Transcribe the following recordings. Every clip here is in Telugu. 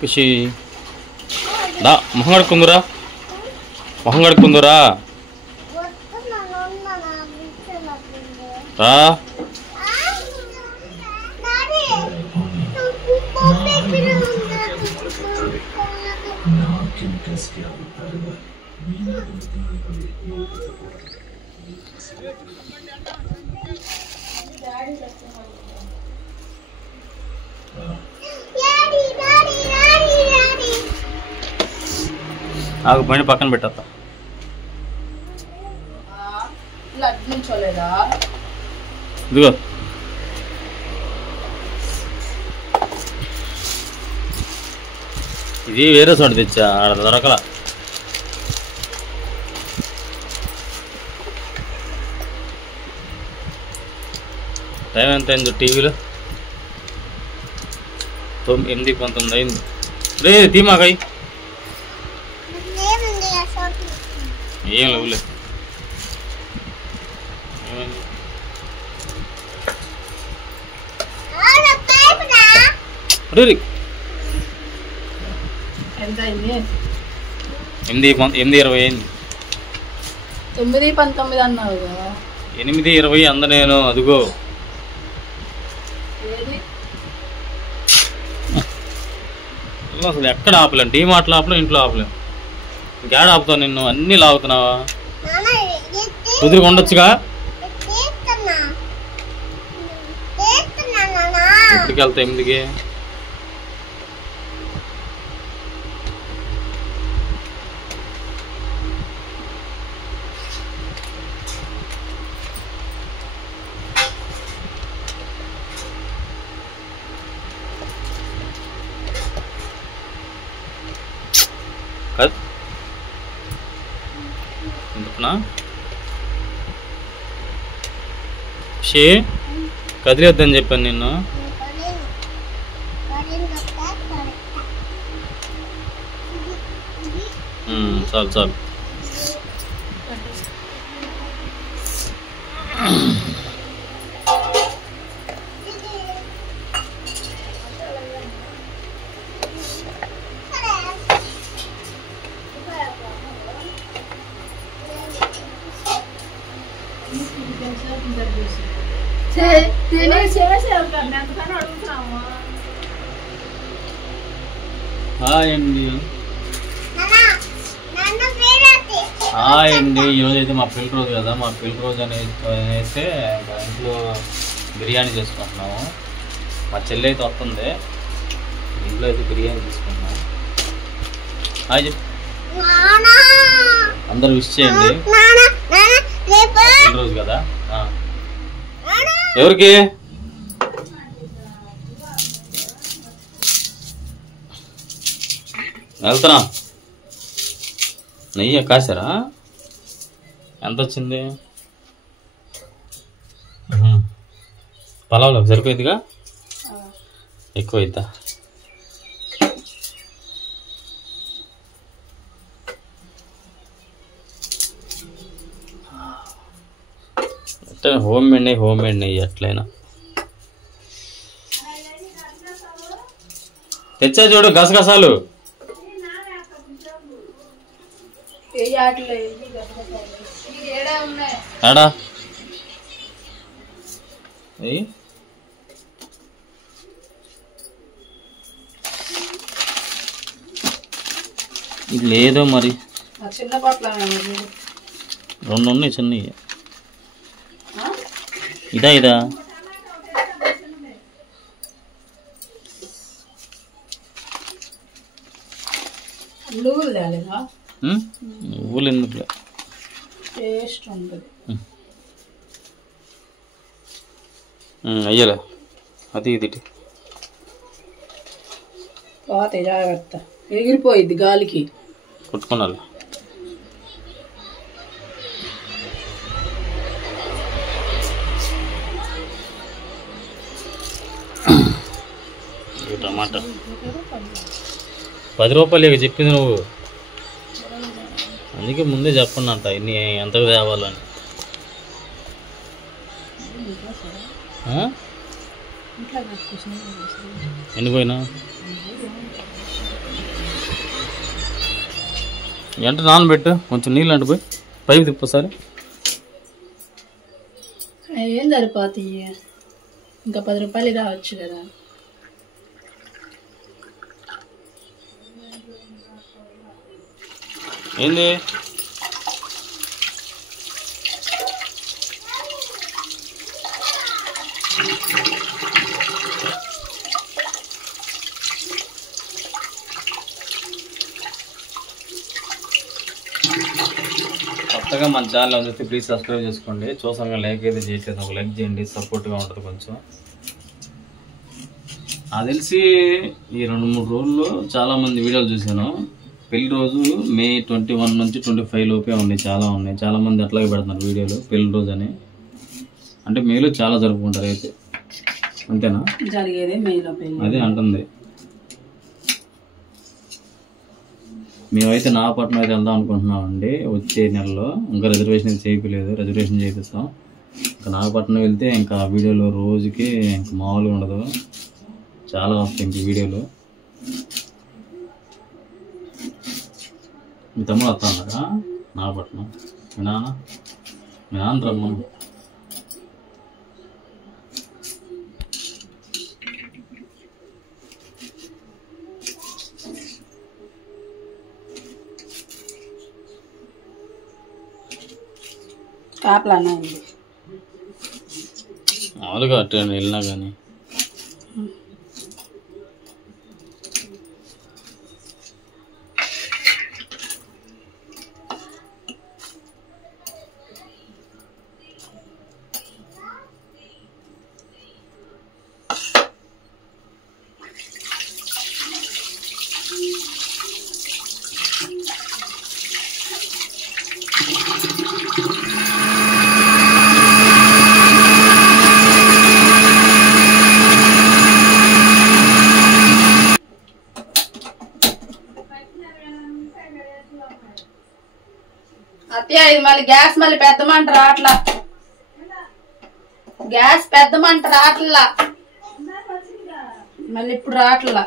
ఖుషి దా మొహం కడుక్కుందురా, మొహం కడుక్కుందురా రా. ఆగు బండి పక్కన పెట్టేస్తా. ఇదిగో ఇది వేరే చోట తెచ్చా, ఆడ దొరకల. టైం ఎంత అయింది టీవీలో? 8:19 అయింది. రే తీమాకాయ ఏం లేవులే. ఎంత అయింది? 8:20 అయింది. 9:19 అన్నావు కదా. 8:20 అంద నేను. అదిగో అసలు ఎక్కడ ఆపలేను, టీ మాటలు ఆపలేం, ఇంట్లో ఆపలేం. ఇంకేడ ఆపుతావు నిన్ను? అన్నీ లాగుతున్నావా? కుదిరి ఉండొచ్చుగా. ఎప్పటికి వెళ్తా 8కి? ఎందుకునా కదిలేద్దని చెప్పాను నిన్ను. చాలు చాలు. హాయ్ అండి, హాయ్ అండి. ఈరోజు అయితే మా పెళ్లి రోజు కదా, మా పెళ్లి రోజు అనేసి ఇంట్లో బిర్యానీ చేసుకుంటున్నాము. మా చెల్లి అయితే వస్తుంది, ఇంట్లో అయితే బిర్యానీ తీసుకుంటున్నాము. హాయ్ చెప్పు, అందరూ విష్ చేయండి. పెళ్లి రోజు కదా. ఎవరికి? వెళ్తున్నా. నెయ్యి కాసారా? ఎంత వచ్చింది? పలావులో సరిపోయిద్దిగా, ఎక్కువ అవుతా. హోమ్ మేడ్ నెయ్యి ఎట్లయినా తెచ్చా చూడు. గసగసాలు ఆడా ఇది లేదో మరి. 2 ఉన్నాయి చిన్నవి. ఇదా నువ్వులు ఎందుకులే, టేస్ట్ ఉంటుంది. అయ్యలే అది ఇది పోతాయి, జాగ్రత్త. ఎగిరిపోయిద్ది గాలికి, కొట్టుకున్నాను. టమాటా 10 రూపాయలు చెప్పింది నువ్వు, అందుకే ముందే చెప్పండి ఇన్ని ఎంతకు తేవాలని. ఎన్ని పోయినా ఎంట నానబెట్టు, కొంచెం నీళ్ళు అంటు పోయి పైపు తిప్పసారి. ఏం సరిపోతాయి, ఇంకా 10 రూపాయలు రావచ్చు కదా. ఏంది కొత్తగా మన ఛానల్ చూస్తే ప్లీజ్ సబ్స్క్రైబ్ చేసుకోండి. చూసాక లైక్ అయితే చేయట్లేదు, ఒక లైక్ చేయండి, సపోర్ట్గా ఉంటుంది కొంచెం. నాకు తెలిసి ఈ 2-3 రోజుల్లో చాలామంది వీడియోలు చూశాను. పెళ్లి రోజు May 21 నుంచి 25 లోపే ఉన్నాయి, చాలామంది అట్లాగే పెడుతున్నారు వీడియోలు పెళ్లి రోజు అని. అంటే మేలో చాలా జరుపుకుంటారు అయితే, అంతేనా? జరిగేదే మేలో పెళ్లి, అదే అంటుంది. మేమైతే నాగపట్నం అయితే వెళ్దాం అనుకుంటున్నామండి వచ్చే నెలలో. ఇంకా రిజర్వేషన్ చేయలేదు, రిజర్వేషన్ చేపిస్తాం. ఇంకా నాగపట్నం వెళ్తే ఇంకా వీడియోలో రోజుకి ఇంకా మామూలుగా ఉండదు, చాలా వస్తాయి ఇంక వీడియోలు. మీ తమ్ముడు వస్తా ఉన్నారా నాగపట్నం? మీ నాన్న రమ్మను. కాపలానే ఉంది మామూలుగా ట్రైన్ వెళ్ళినా కానీ. అత్తయ్య ఇది మళ్ళీ గ్యాస్ మళ్ళీ పెద్ద మంట రాట్లా, గ్యాస్ పెద్ద మంట రాట్లా, మళ్ళీ ఇప్పుడు రాట్లా.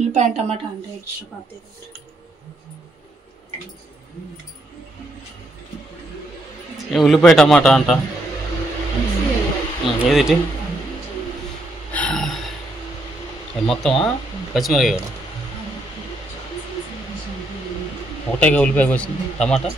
ఉల్లిపాయ టమాటా అంటే ఇష్టపడతాయి. ఉల్లిపాయ టమాటా అంట ఏది మొత్తమా? పచ్చిమిరకాయ కూడా ఒకటేగా ఉల్లిపాయ వచ్చింది, టమాటా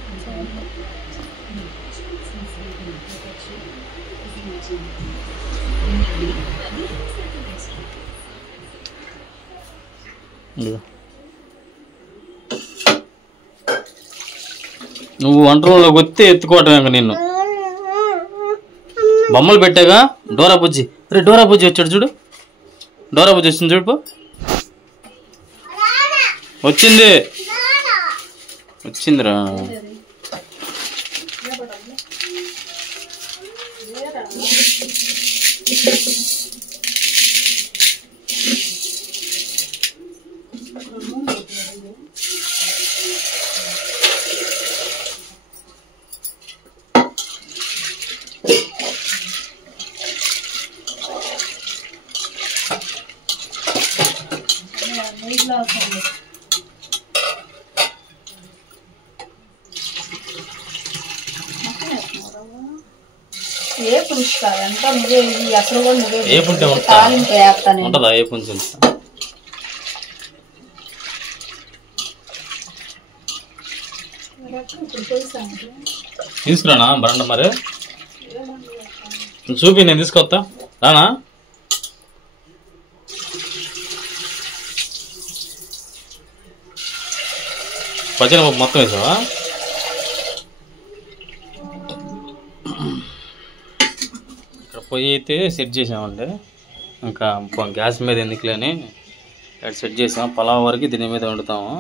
నువ్వు వంట రూమ్లోకి వస్తే ఎత్తుకోవటం ఇంకా నిన్ను. బొమ్మలు పెట్టాగా డోరా బుజ్జి. అరే డోరా బుజ్జి వచ్చాడు చూడు, డోరా బుజ్జి వచ్చింది చూడు. వచ్చిందిరా. ఏ పులుసు అంతా నువ్వే, అసలు కూడా నువ్వే ఏ పుంటే తాలింపు వేస్తాను ఉంటుందా? ఏ పుంజు తీసుకురానా బరండ? మరి చూపి, నేను తీసుకొస్తా రానా? పచ్చనపప్పు మొత్తం వేసావా? ఇక్కడ పొయ్యి అయితే సెట్ చేసామండి. ఇంకా గ్యాస్ మీద ఎందుకులేని ఇక్కడ సెట్ చేసాం. పలావ్ వరకు దీని మీద వండుతాము,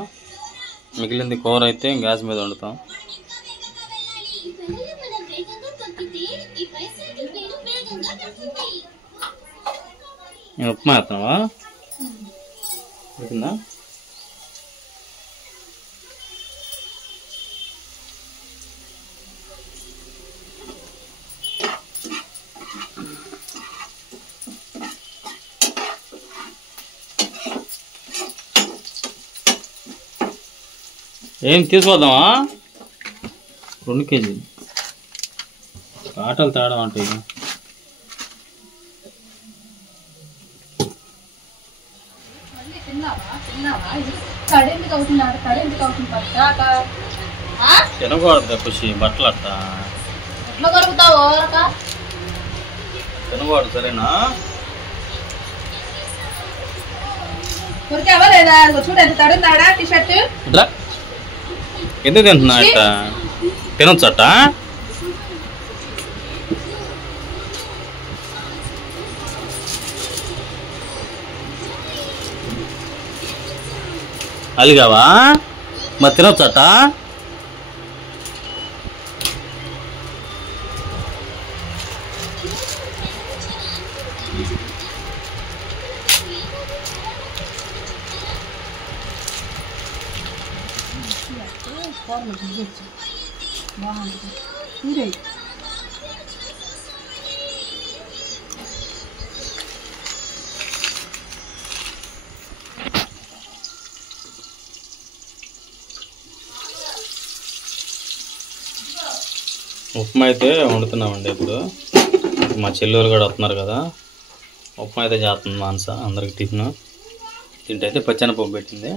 మిగిలింది కూర అయితే గ్యాస్ మీద వండుతాం. ఉప్మా వేస్తున్నావా? ఉడికిందా? ఏం తీసుకోద్దామా? 2 కేజీలు ఆటలు తేడా ఉంటాయి. తినకూడదు ఖుషి, బట్టలు అట్ట తినకూడదు, సరేనా? ఎందుకు తింటున్నా అట్ట? తినొచ్చు అట్ట? అలిగావా? మరి తినొచ్చట? ఉప్మా అయితే వండుతున్నామండి. ఇప్పుడు మా చెల్లెలు కూడా వస్తున్నారు కదా, ఉప్మా అయితే చేస్తుంది మానస అందరికి టిఫిన్. తింటైతే పచ్చెనపప్పు పెట్టింది.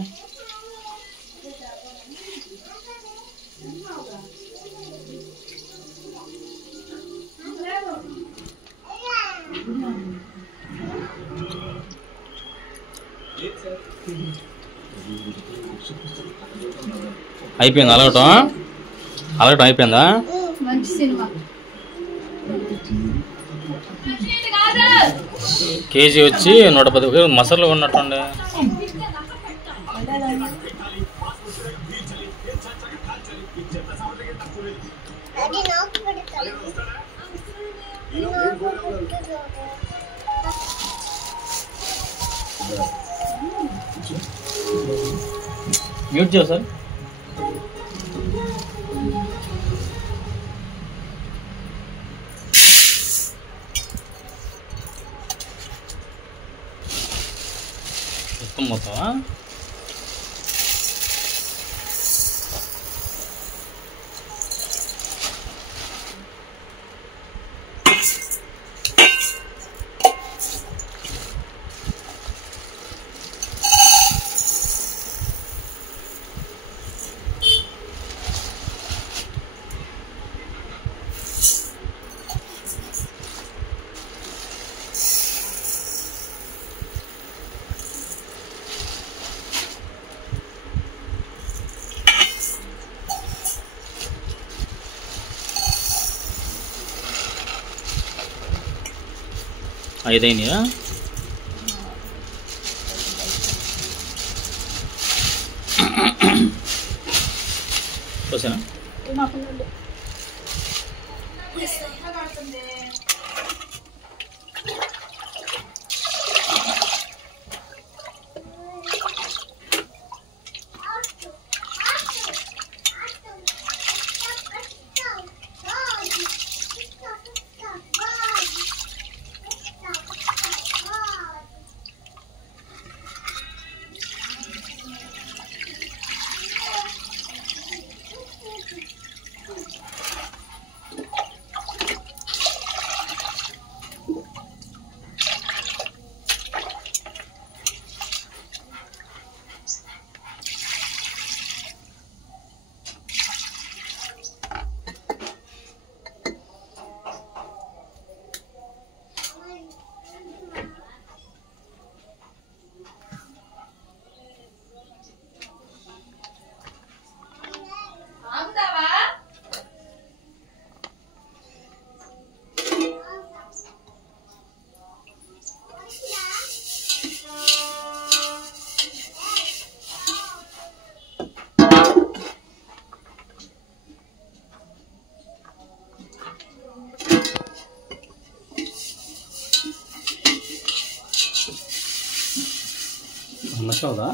అయిపోయింది అలగటం? అలగటం అయిపోయిందా? కేజీ వచ్చి 110 మసాలా ఉన్నట్టుండే. మ్యూట్ చేయ సార్. మొత్తం మొత్తమా? ఐదైనా చూసానా? మసాలా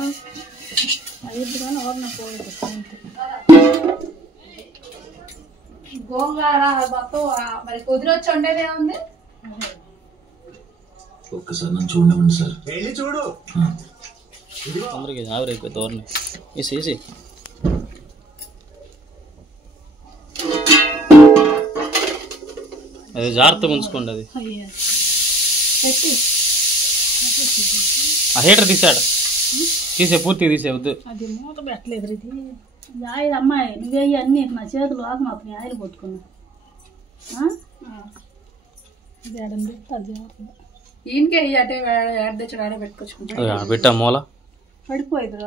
గోంగూర మొత్తం మరి కుదిరొచ్చి ఉండేదే ఉంది. ఒక్కసారి నన్ను చూడమండి సార్. వెళ్ళి చూడు. అందరికి ఆవిరైపోయి తోరని వేసి వేసి అది జాగ్రత్తగా ఉంచుకోండి. అది ఆ హీటర్ తీసాడు, తీసే పూర్తిగా తీసేవద్దు. అది మూత పెట్టలేదు. ఇది ఆయిల్ అమ్మాయి నువ్వే అన్నీ నా చేతులు వాసన అవుతున్నాయి. ఆయిల్ పట్టుకున్నా ఈయనకే అటే తెచ్చాడు, ఆడే పెట్టుకొచ్చుకుంటా. పెట్టా మూల పడిపోయింది.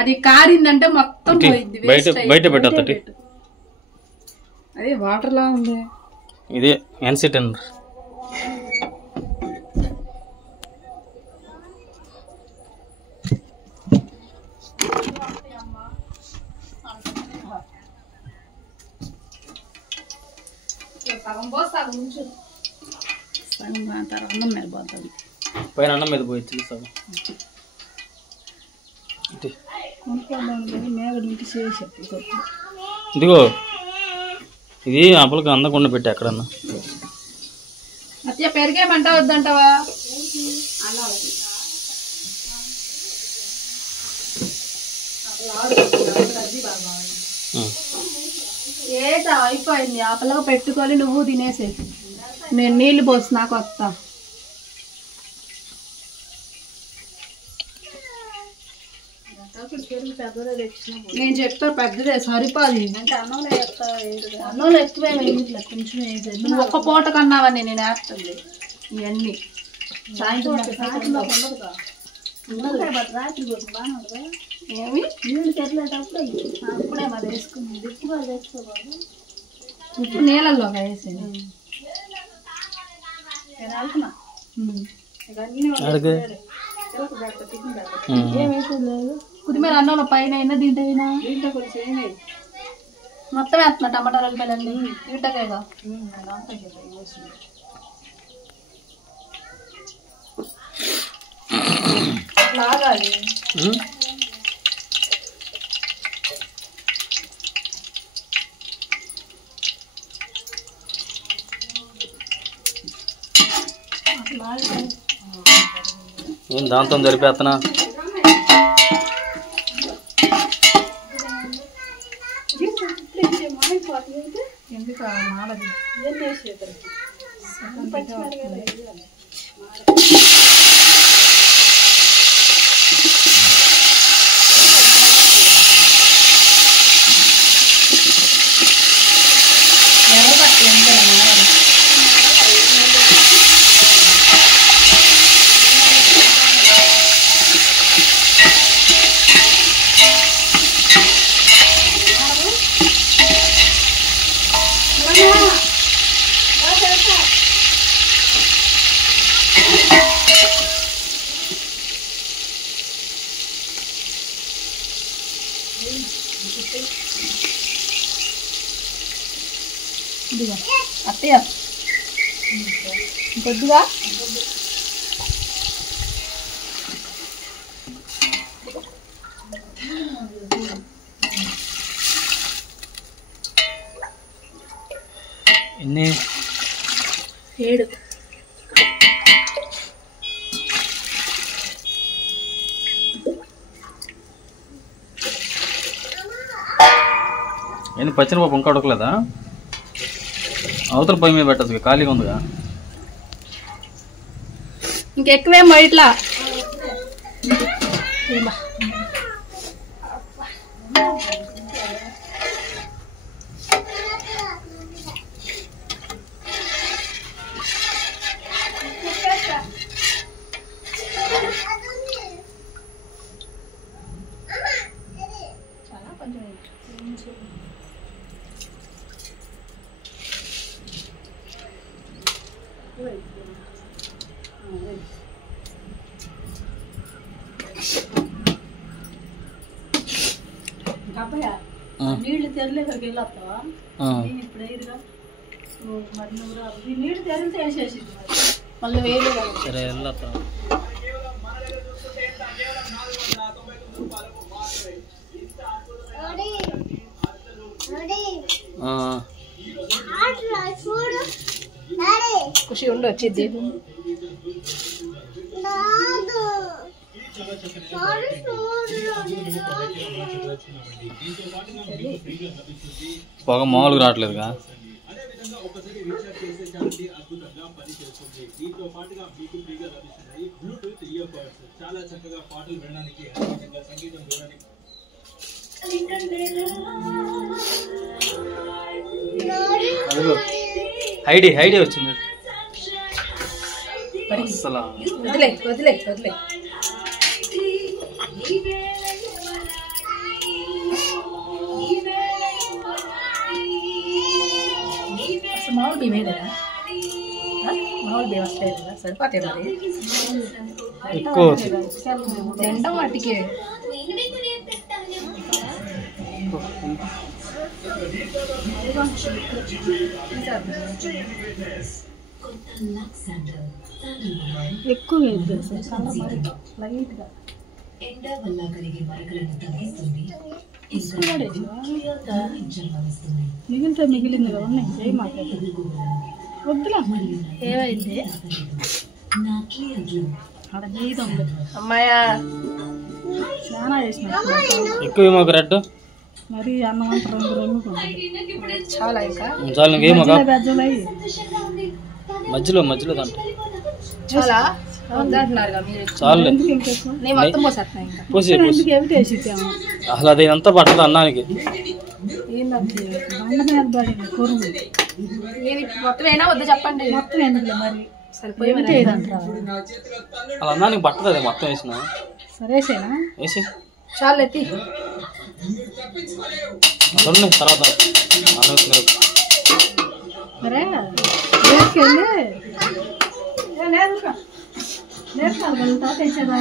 అది కారిందంటే మొత్తం బయట పెట్టద్దు. అదే వాటర్ లా ఉంది. ఇదే ఎన్సిటెన్. అన్నం మీద పోతుంది. పైన అన్నం మీద పోయి చూస్తాను. ఇదిగో ఇది అప్పలకి అందకుండా పెట్టి ఎక్కడన్నా. అత్య పెరిగేమంటా వద్దంటావా? ఏటా అయిపోయింది. ఆ పిల్లగా పెట్టుకొని నువ్వు తినేసేసి నేను నీళ్ళు పోసి నాకు వస్తా. నేను చెప్తా పెద్దదే సరిపోదు అంటే అన్నంలో వేస్తా. అన్నంలో ఎక్కువే వేయట్లేదు, కొంచెం వేసేది. నువ్వు ఒక్క పూట కన్నావని నేను వేస్తుంది ఇవన్నీ. సాయంత్రం రాత్రి ఏమి నీళ్ళు తెరలేటప్పుడు అప్పుడే మరి వేసుకుంది. దిక్కుగా వేసుకోవాలి. ఇప్పుడు నీళ్ళల్లో వేసేది. నేను వెళ్తున్నా. ఏం వేసేది లేదు. కొద్దిమీర అన్నంలో పైన అయినా దీంట్లో కొంచెం మొత్తం వేస్తున్నా. టమాటాలు పిల్లల్ని దీంటకేగా లాగాలి. ఏం దాంతో జరిపేస్తున్నా? ఎందుకు మాలది ఏం చేసేది? అత్తయ్య కొద్దిగా ఎన్ని 7 ఏంది పచ్చిమిరపప్పు ఇంకా ఉడకలేదా? అవతల పొయ్యి మీద పెట్టచ్చు, ఖాళీగా ఉందిగా. ఇంకెక్కువేమో ఇట్లా నీళ్లు తెరలే ఇక్కడికి వెళ్ళొస్తావా? ఇప్పుడు ఐదుగా మరి నువ్వు నీళ్లు తెరితే వేసేసి మళ్ళీ వేయలేదు. సరే వెళ్ళొస్తా. ఖుషి ఉండి వచ్చింది. పొగ మామూలుగా రావట్లేదుగా. హైడి వచ్చింది అసలు. వదిలే వదిలే వదిలే. అసలు మామూలు బియ్యం వేయలేదా? మామూలు బియ్యం వస్తాయి కదా, సరిపోతాయి మరి. ఎక్కువ తిండం వాటికి. ఎక్కువ లైట్గా మిగిలితే మిగిలింది కదా ఉన్నాయి. ఏం మాట్లాడదు వద్దులా. ఏమైంది అక్కడ నీది ఉంది అమ్మాయా. చాలా చేసిన ఎక్కువ మాకు రెడ్ మరి అన్నం అంత రంగు రంగు చాలా. ఇంకా చాలు బెజ్జలు అయ్యి మధ్యలో మధ్యలో దాంట్లో చాలా వద్దంటున్నారు. చాలు నేను మొత్తం పోసేస్తున్నా. ఇంకా పోసి ఎందుకు ఏమిటి వేసి అసలు అది ఎంత పట్టదు అన్నానికి. ఏంటంటే బండ మీద పడింది కొరుగు. నేను మొత్తం అయినా వద్దు చెప్పండి. మొత్తం ఎందుకు మరి సరిపోయి అలా అన్నానికి పట్టదు. అది మొత్తం వేసిన సరేసేనా వేసి చాలు ఎత్తి తర్వాత మరే నేర్చుకెళ్ళి నేర్చుకోవాలి తెచ్చారా.